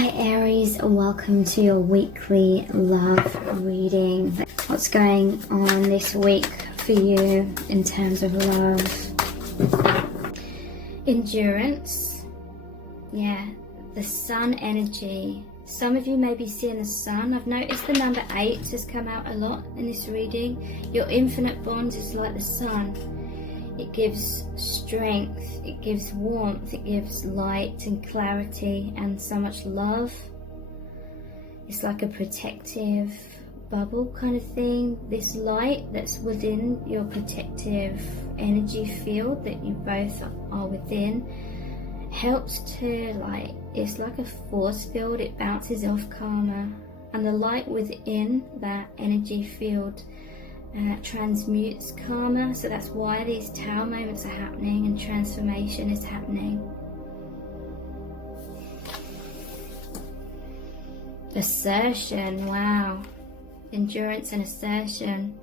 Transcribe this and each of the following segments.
Hi Aries, welcome to your weekly love reading. What's going on this week for you in terms of love? Endurance. Yeah, the sun energy. Some of you may be seeing the sun. I've noticed the number 8 has come out a lot in this reading. Your infinite bond is like the sun. It gives strength, it gives warmth, it gives light and clarity and so much love. It's like a protective bubble kind of thing. This light that's within your protective energy field that you both are within helps to, like, it's like a force field. It bounces off karma, and the light within that energy field transmutes karma. So that's why these tower moments are happening and transformation is happening. Assertion, wow. Endurance and assertion.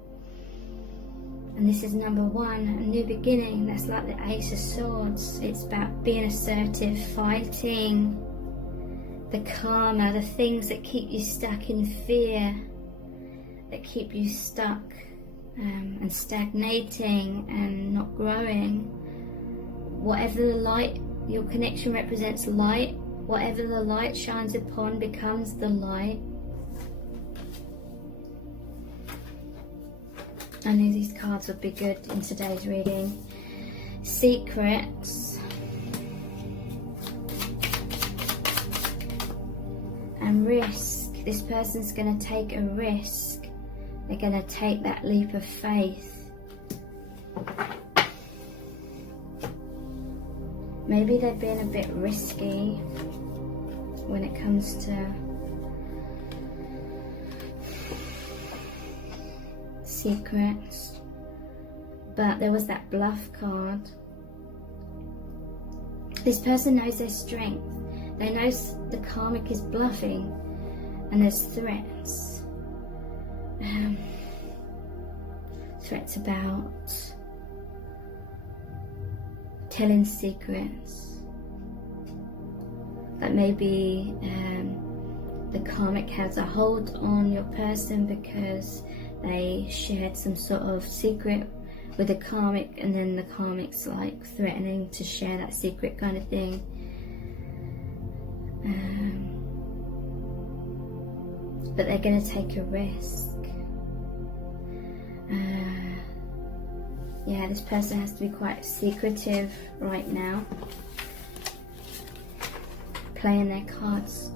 And this is number 1, a new beginning. That's like the Ace of Swords. It's about being assertive, fighting the karma, the things that keep you stuck in fear, that keep you stuck and stagnating and not growing. Whatever the light, your connection represents light. Whatever the light shines upon becomes the light. I knew these cards would be good in today's reading. Secrets. And risk. This person's going to take a risk. They're going to take that leap of faith. Maybe they've been a bit risky when it comes to secrets. But there was that bluff card. This person knows their strength. They know the karmic is bluffing and there's threats. Threats about telling secrets, that maybe the karmic has a hold on your person because they shared some sort of secret with the karmic, and then the karmic's like threatening to share that secret kind of thing. But they're going to take a risk. Yeah, this person has to be quite secretive right now, playing their cards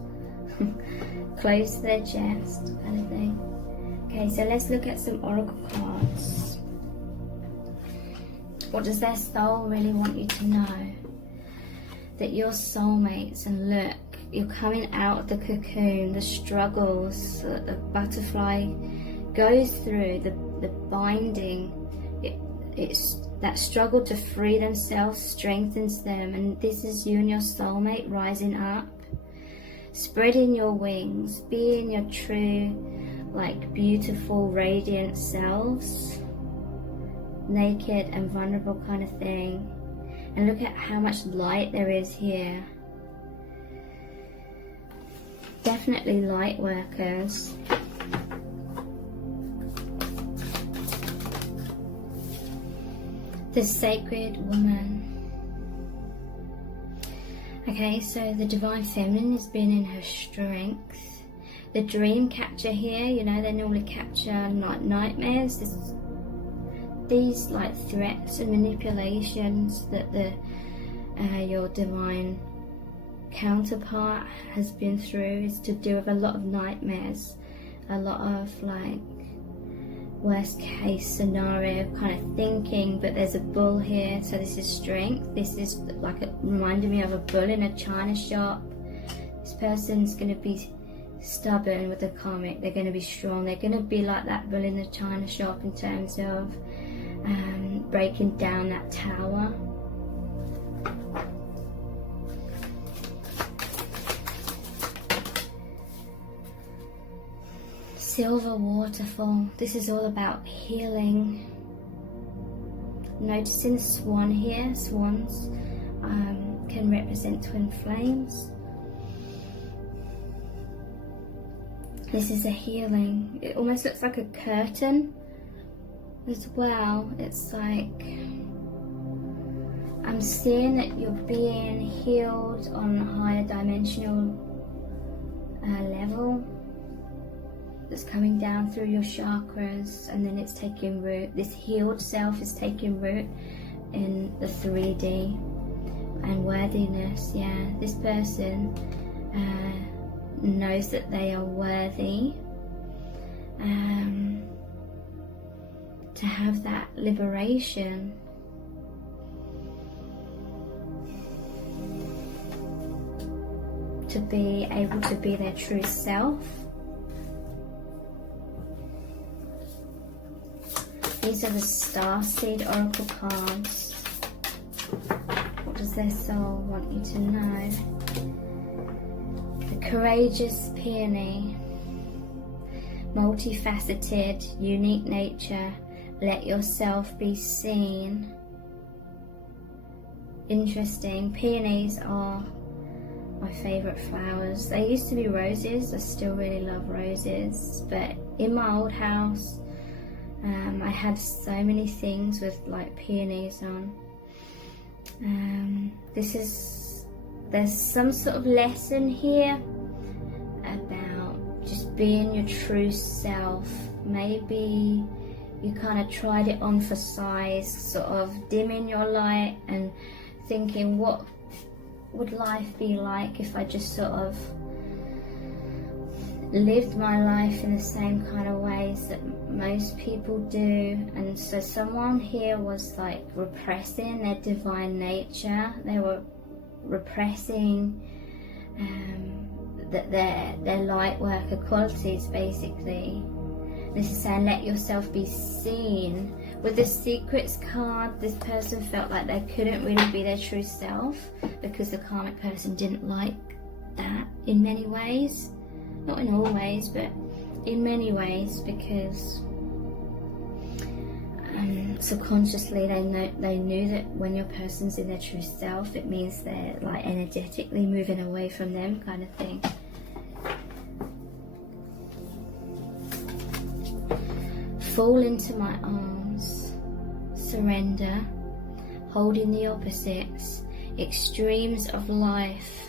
close to their chest kind of thing. Okay, so let's look at some oracle cards. What does their soul really want you to know? That you're soulmates, and look, you're coming out of the cocoon, the struggles that the butterfly goes through, the binding. It's that struggle to free themselves strengthens them, and this is you and your soulmate rising up, spreading your wings, being your true, like, beautiful, radiant selves, naked and vulnerable kind of thing. And look at how much light there is here. Definitely light workers. The sacred woman. Okay, so the divine feminine has been in her strength. The dream catcher here, you know, they normally capture nightmares. These like threats and manipulations that your divine counterpart has been through is to do with a lot of nightmares, a lot of like worst case scenario kind of thinking. But there's a bull here, so this is strength. This is like reminding me of a bull in a china shop. This person's going to be stubborn with the karmic. They're going to be strong. They're going to be like that bull in the china shop in terms of breaking down that tower. Silver waterfall. This is all about healing. Noticing the swan here. Swans can represent twin flames. This is a healing. It almost looks like a curtain as well. It's like I'm seeing that you're being healed on a higher dimensional level. That's coming down through your chakras, and then it's taking root. This healed self is taking root in the 3D. And worthiness, yeah. This person knows that they are worthy to have that liberation. To be able to be their true self. These are the Starseed Oracle cards. What does their soul want you to know? The Courageous Peony. Multifaceted, unique nature. Let yourself be seen. Interesting. Peonies are my favourite flowers. They used to be roses. I still really love roses. But in my old house, I had so many things with like peonies on. There's some sort of lesson here about just being your true self. Maybe you kind of tried it on for size, sort of dimming your light and thinking, what would life be like if I just sort of lived my life in the same kind of ways that most people do. And so someone here was like repressing their divine nature. They were repressing their light worker qualities, basically. This is saying, let yourself be seen. With the Secrets card, this person felt like they couldn't really be their true self because the karmic person didn't like that in many ways. Not in all ways, but in many ways, because subconsciously they knew that when your person's in their true self, it means they're like energetically moving away from them, kind of thing. Fall into my arms, surrender, holding the opposites, extremes of life.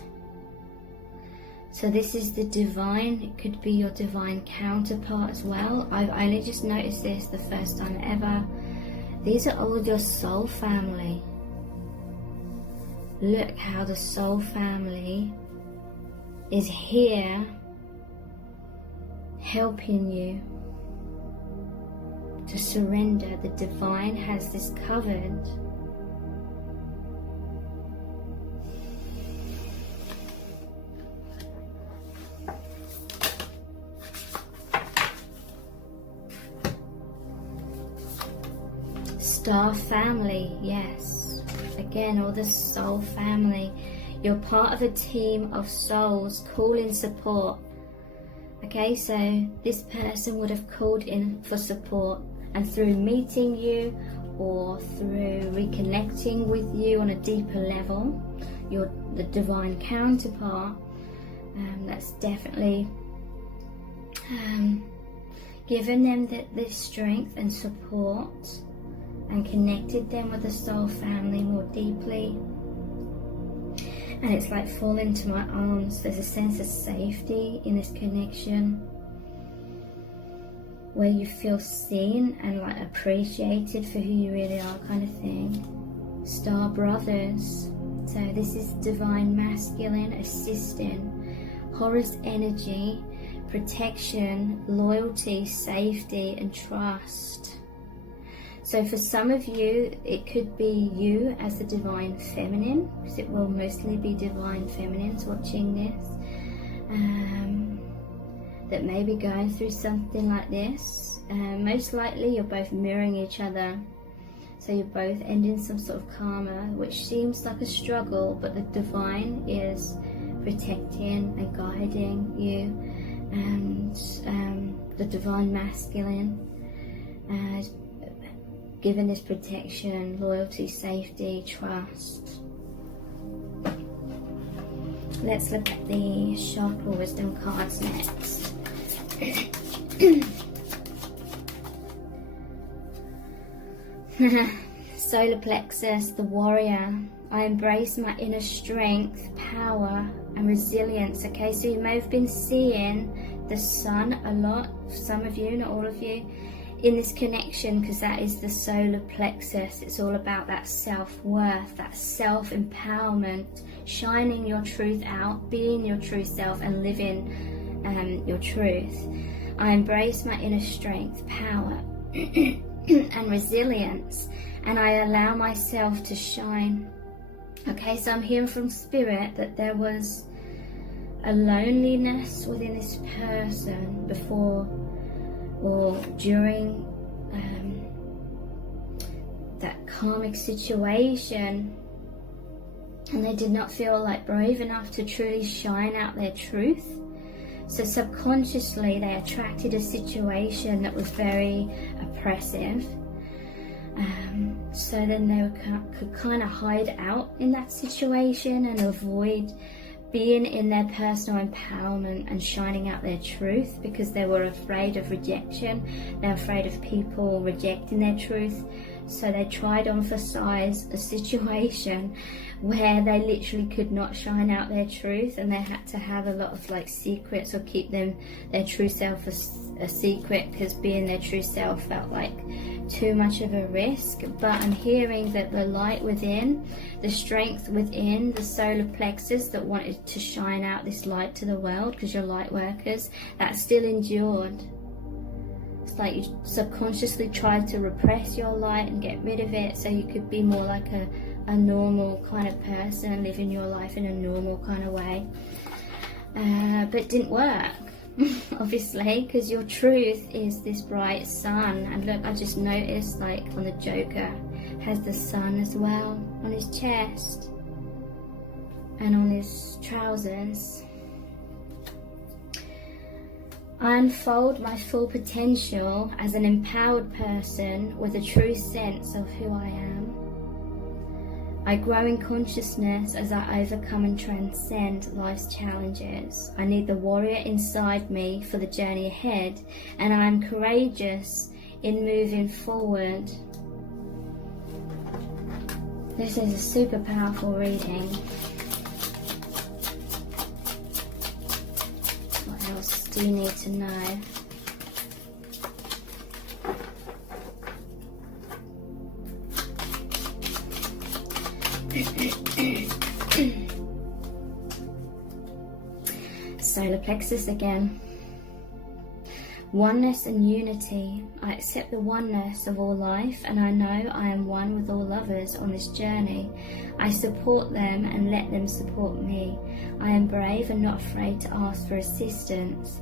So this is the divine. It could be your divine counterpart as well. I've only just noticed this the first time ever. These are all your soul family. Look how the soul family is here helping you to surrender. The divine has this covered. Star family, yes. Again, all the soul family. You're part of a team of souls calling support. Okay, so this person would have called in for support, and through meeting you or through reconnecting with you on a deeper level, you're the divine counterpart. That's definitely given them this strength and support, and connected them with the soul family more deeply. And it's like fall into my arms. There's a sense of safety in this connection where you feel seen and like appreciated for who you really are, kind of thing. Star brothers. So this is divine masculine assisting, Horus energy, protection, loyalty, safety and trust. So for some of you, it could be you as the divine feminine, because it will mostly be divine feminines watching this, that may be going through something like this. Most likely you're both mirroring each other. So you're both ending some sort of karma, which seems like a struggle, but the divine is protecting and guiding you. And the divine masculine given this protection, loyalty, safety, trust. Let's look at the chakra wisdom cards next. Solar plexus, the warrior. I embrace my inner strength, power and resilience. Okay, so you may have been seeing the sun a lot, some of you, not all of you, in this connection, because that is the solar plexus. It's all about that self-worth, that self-empowerment, shining your truth out, being your true self and living your truth. I embrace my inner strength, power and resilience, and I allow myself to shine. Okay, so I'm hearing from Spirit that there was a loneliness within this person before or during that karmic situation, and they did not feel like brave enough to truly shine out their truth. So subconsciously they attracted a situation that was very oppressive. So then they could kind of hide out in that situation and avoid being in their personal empowerment and shining out their truth, because they were afraid of rejection. They're afraid of people rejecting their truth. So they tried to emphasize a situation where they literally could not shine out their truth, and they had to have a lot of like secrets or keep their true self a secret, because being their true self felt like too much of a risk. But I'm hearing that the light within, the strength within the solar plexus that wanted to shine out this light to the world, because you're light workers, that still endured. It's like you subconsciously tried to repress your light and get rid of it so you could be more like a normal kind of person, living your life in a normal kind of way. But it didn't work, obviously, because your truth is this bright sun. And look, I just noticed, like on the Joker, has the sun as well on his chest and on his trousers. I unfold my full potential as an empowered person with a true sense of who I am. I grow in consciousness as I overcome and transcend life's challenges. I need the warrior inside me for the journey ahead, and I am courageous in moving forward. This is a super powerful reading. What else do you need to know? Solar plexus again. Oneness and unity. I accept the oneness of all life, and I know I am one with all lovers on this journey. I support them and let them support me. I am brave and not afraid to ask for assistance.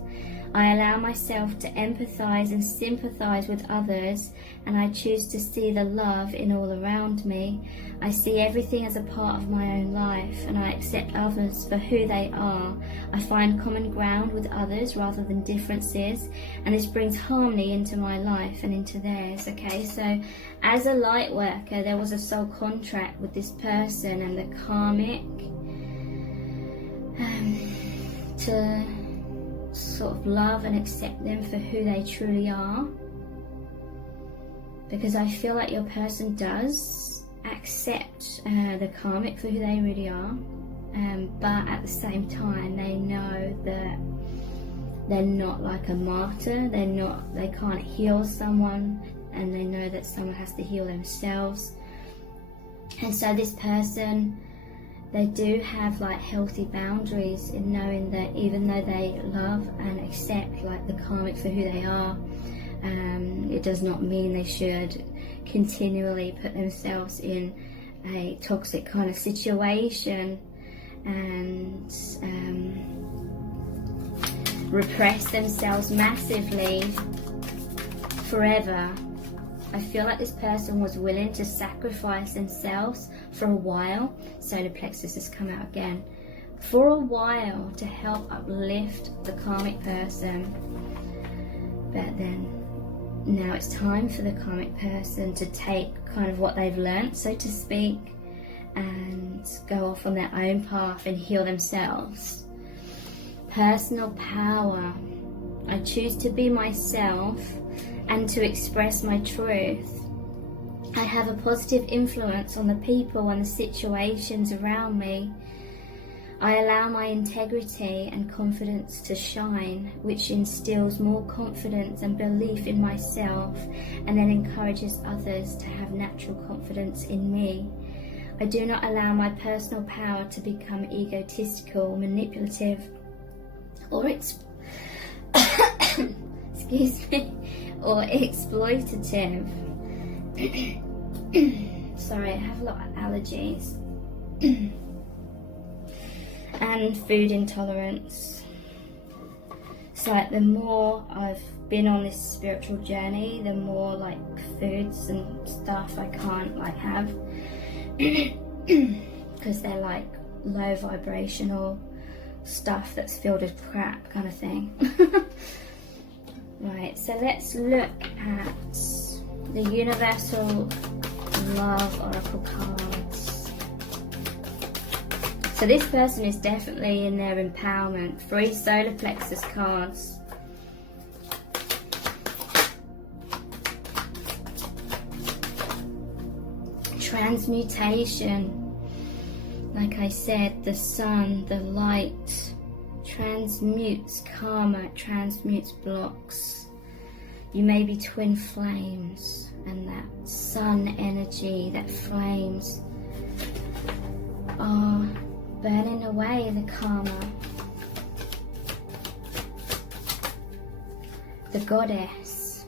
I allow myself to empathize and sympathize with others, and I choose to see the love in all around me. I see everything as a part of my own life, and I accept others for who they are. I find common ground with others rather than differences, and this brings harmony into my life and into theirs. Okay, so as a light worker, there was a soul contract with this person and the karmic to sort of love and accept them for who they truly are, because I feel like your person does accept the karmic for who they really are, but at the same time they know that they're not like a martyr. They can't heal someone, and they know that someone has to heal themselves. And so this person, they do have like healthy boundaries in knowing that even though they love and accept like the karmic for who they are, it does not mean they should continually put themselves in a toxic kind of situation and repress themselves massively forever. I feel like this person was willing to sacrifice themselves for a while. Solar plexus has come out again. For a while, to help uplift the karmic person. But then now it's time for the karmic person to take kind of what they've learnt, so to speak, and go off on their own path and heal themselves. Personal power. I choose to be myself and to express my truth. I have a positive influence on the people and the situations around me. I allow my integrity and confidence to shine, which instills more confidence and belief in myself, and then encourages others to have natural confidence in me. I do not allow my personal power to become egotistical, manipulative, or excuse me, or exploitative. Sorry, I have a lot of allergies. And food intolerance. It's like the more I've been on this spiritual journey, the more like foods and stuff I can't like have because they're like low vibrational stuff that's filled with crap kind of thing. Right, so let's look at the Universal Love Oracle cards. So this person is definitely in their empowerment. 3 solar plexus cards. Transmutation. Like I said, the sun, the light, transmutes karma, transmutes blocks. You may be twin flames, and that sun energy, that flames are burning away the karma. The goddess.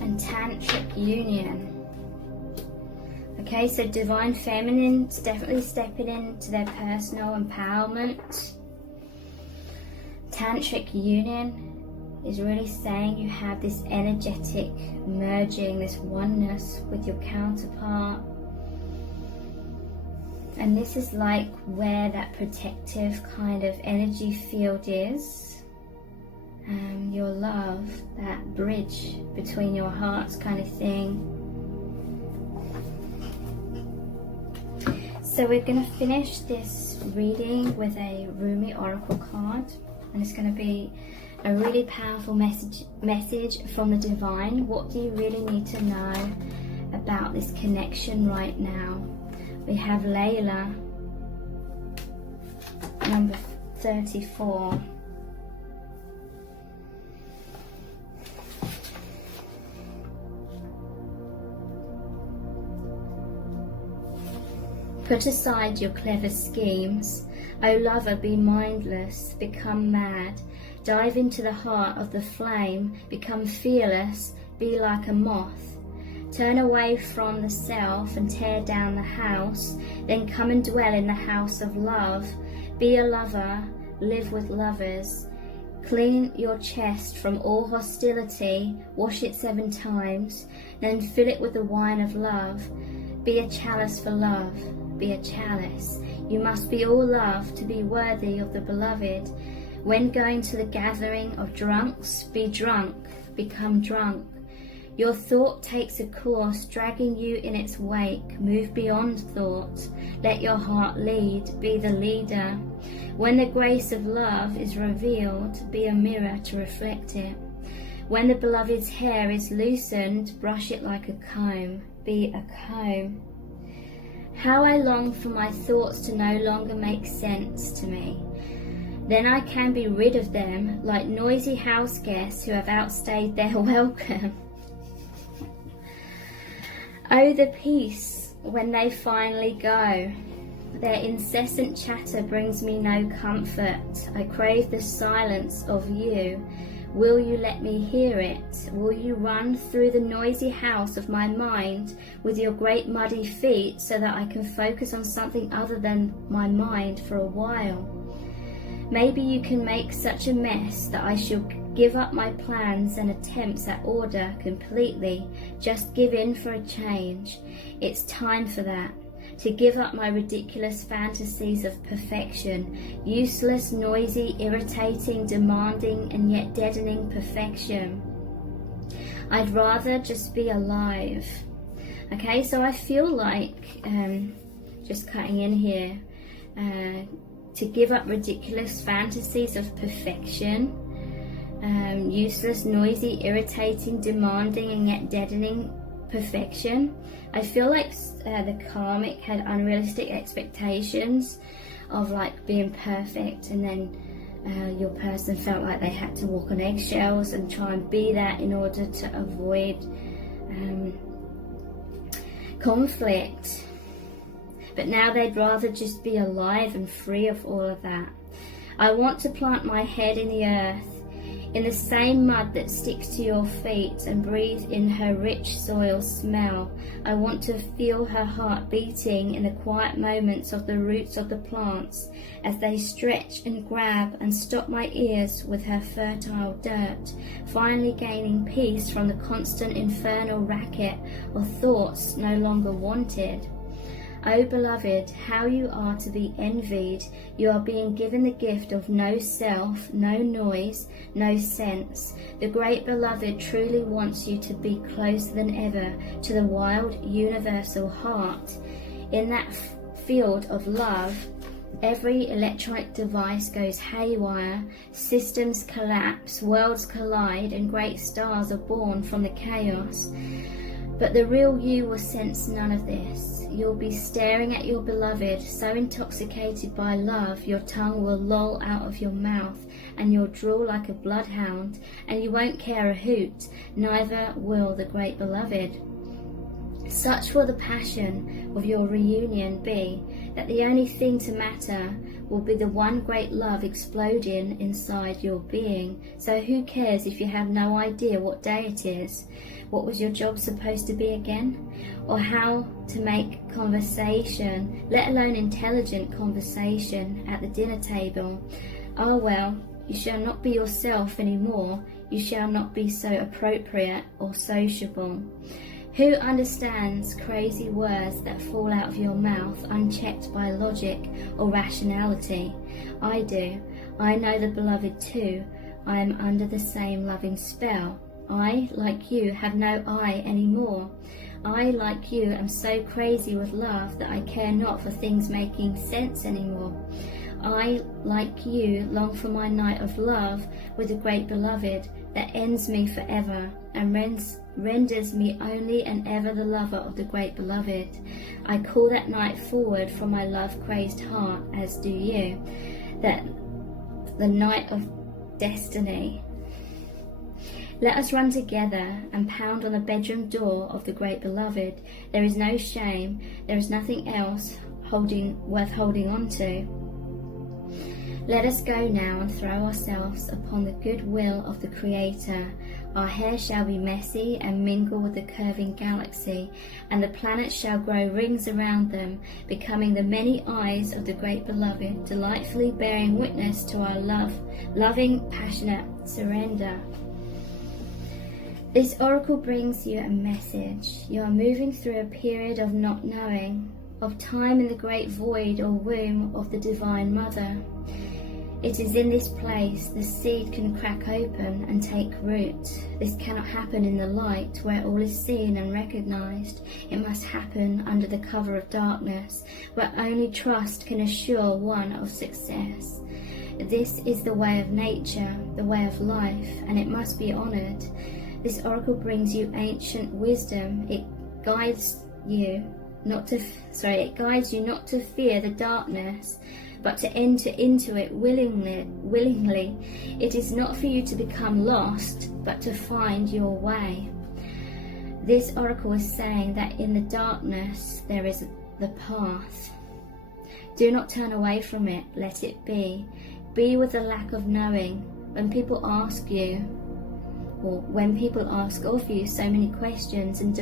And tantric union. Okay, so divine feminine is definitely stepping into their personal empowerment. Tantric union is really saying you have this energetic merging, this oneness with your counterpart. And this is like where that protective kind of energy field is. Your love, that bridge between your hearts kind of thing. So we're going to finish this reading with a Rumi Oracle card, and it's going to be a really powerful message from the divine. What do you really need to know about this connection right now? We have Layla, number 34. Put aside your clever schemes. O lover, be mindless, become mad. Dive into the heart of the flame, become fearless, be like a moth. Turn away from the self and tear down the house, then come and dwell in the house of love. Be a lover, live with lovers. Clean your chest from all hostility, wash it 7 times, then fill it with the wine of love. Be a chalice for love. Be a chalice. You must be all love to be worthy of the beloved. When going to the gathering of drunks, be drunk, become drunk. Your thought takes a course, dragging you in its wake. Move beyond thought. Let your heart lead, be the leader. When the grace of love is revealed, be a mirror to reflect it. When the beloved's hair is loosened, brush it like a comb. Be a comb. How I long for my thoughts to no longer make sense to me. Then I can be rid of them like noisy house guests who have outstayed their welcome. Oh, the peace when they finally go. Their incessant chatter brings me no comfort. I crave the silence of you. Will you let me hear it? Will you run through the noisy house of my mind with your great muddy feet so that I can focus on something other than my mind for a while? Maybe you can make such a mess that I shall give up my plans and attempts at order completely. Just give in for a change. It's time for that. To give up my ridiculous fantasies of perfection, useless, noisy, irritating, demanding, and yet deadening perfection. I'd rather just be alive. Okay, so I feel like just cutting in here, to give up ridiculous fantasies of perfection, useless, noisy, irritating, demanding and yet deadening perfection. I feel like the karmic had unrealistic expectations of like being perfect, and then your person felt like they had to walk on eggshells and try and be that in order to avoid conflict. But now they'd rather just be alive and free of all of that. I want to plant my head in the earth, in the same mud that sticks to your feet, and breathe in her rich soil smell. I want to feel her heart beating in the quiet moments of the roots of the plants as they stretch and grab and stop my ears with her fertile dirt, finally gaining peace from the constant infernal racket of thoughts no longer wanted. O beloved, how you are to be envied. You are being given the gift of no self, no noise, no sense. The great beloved truly wants you to be closer than ever to the wild universal heart. In that field of love, every electronic device goes haywire, systems collapse, worlds collide, and great stars are born from the chaos. But the real you will sense none of this. You'll be staring at your beloved, so intoxicated by love, your tongue will loll out of your mouth, and you'll drool like a bloodhound, and you won't care a hoot, neither will the great beloved. Such will the passion of your reunion be, that the only thing to matter will be the one great love exploding inside your being. So who cares if you have no idea what day it is? What was your job supposed to be again? Or how to make conversation, let alone intelligent conversation, at the dinner table? Oh well, you shall not be yourself anymore. You shall not be so appropriate or sociable. Who understands crazy words that fall out of your mouth unchecked by logic or rationality? I do. I know the beloved too. I am under the same loving spell. I, like you, have no I anymore. I, like you, am so crazy with love that I care not for things making sense anymore. I, like you, long for my night of love with the great beloved that ends me forever and renders me only and ever the lover of the great beloved. I call that night forward from my love-crazed heart, as do you, that the night of destiny. Let us run together and pound on the bedroom door of the great beloved. There is no shame, there is nothing else worth holding on to. Let us go now and throw ourselves upon the good will of the Creator. Our hair shall be messy and mingle with the curving galaxy, and the planets shall grow rings around them, becoming the many eyes of the great beloved, delightfully bearing witness to our loving, passionate surrender. This oracle brings you a message. You are moving through a period of not knowing, of time in the great void or womb of the Divine Mother. It is in this place the seed can crack open and take root. This cannot happen in the light where all is seen and recognized. It must happen under the cover of darkness, where only trust can assure one of success. This is the way of nature, the way of life, and it must be honored. This oracle brings you ancient wisdom. It guides you not to fear the darkness, but to enter into it willingly. It is not for you to become lost, but to find your way. This oracle is saying that in the darkness there is the path. Do not turn away from it, let it be. Be with the lack of knowing. When people ask you, or when people ask of you so many questions and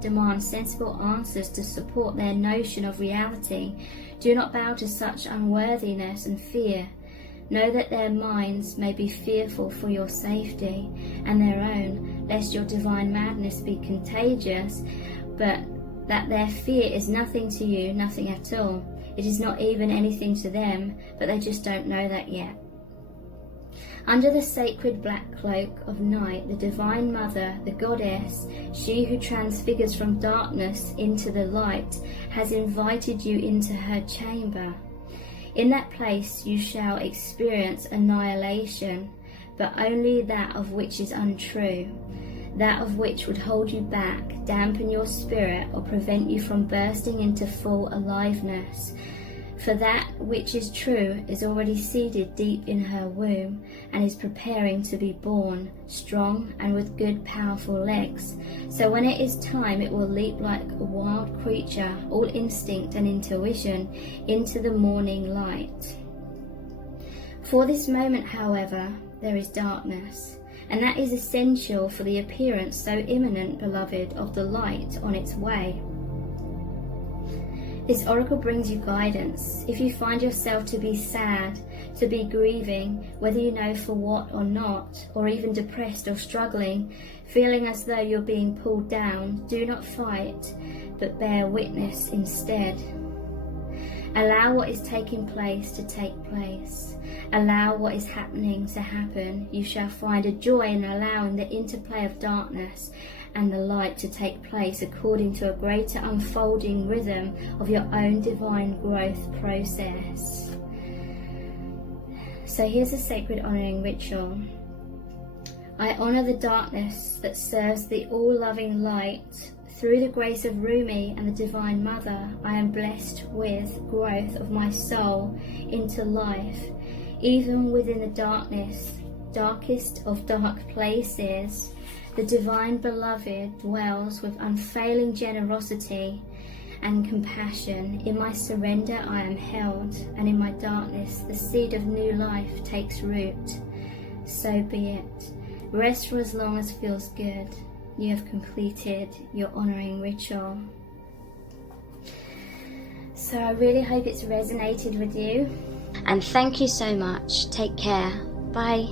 demand sensible answers to support their notion of reality, do not bow to such unworthiness and fear. Know that their minds may be fearful for your safety and their own, lest your divine madness be contagious, but that their fear is nothing to you, nothing at all. It is not even anything to them, but they just don't know that yet. Under the sacred black cloak of night, the Divine Mother, the Goddess, she who transfigures from darkness into the light, has invited you into her chamber. In that place you shall experience annihilation, but only that of which is untrue, that of which would hold you back, dampen your spirit, or prevent you from bursting into full aliveness. For that which is true is already seated deep in her womb and is preparing to be born, strong and with good powerful legs. So when it is time, it will leap like a wild creature, all instinct and intuition, into the morning light. For this moment, however, there is darkness, and that is essential for the appearance so imminent, beloved, of the light on its way. This oracle brings you guidance. If you find yourself to be sad, to be grieving, whether you know for what or not, or even depressed or struggling, feeling as though you're being pulled down, do not fight, but bear witness instead. Allow what is taking place to take place. Allow what is happening to happen. You shall find a joy in allowing the interplay of darkness and the light to take place according to a greater unfolding rhythm of your own divine growth process. So here's a sacred honouring ritual. I honour the darkness that serves the all-loving light. Through the grace of Rumi and the Divine Mother, I am blessed with growth of my soul into life. Even within the darkness, darkest of dark places, the Divine Beloved dwells with unfailing generosity and compassion. In my surrender I am held, and in my darkness the seed of new life takes root. So be it. Rest for as long as feels good. You have completed your honouring ritual. So I really hope it's resonated with you. And thank you so much. Take care. Bye.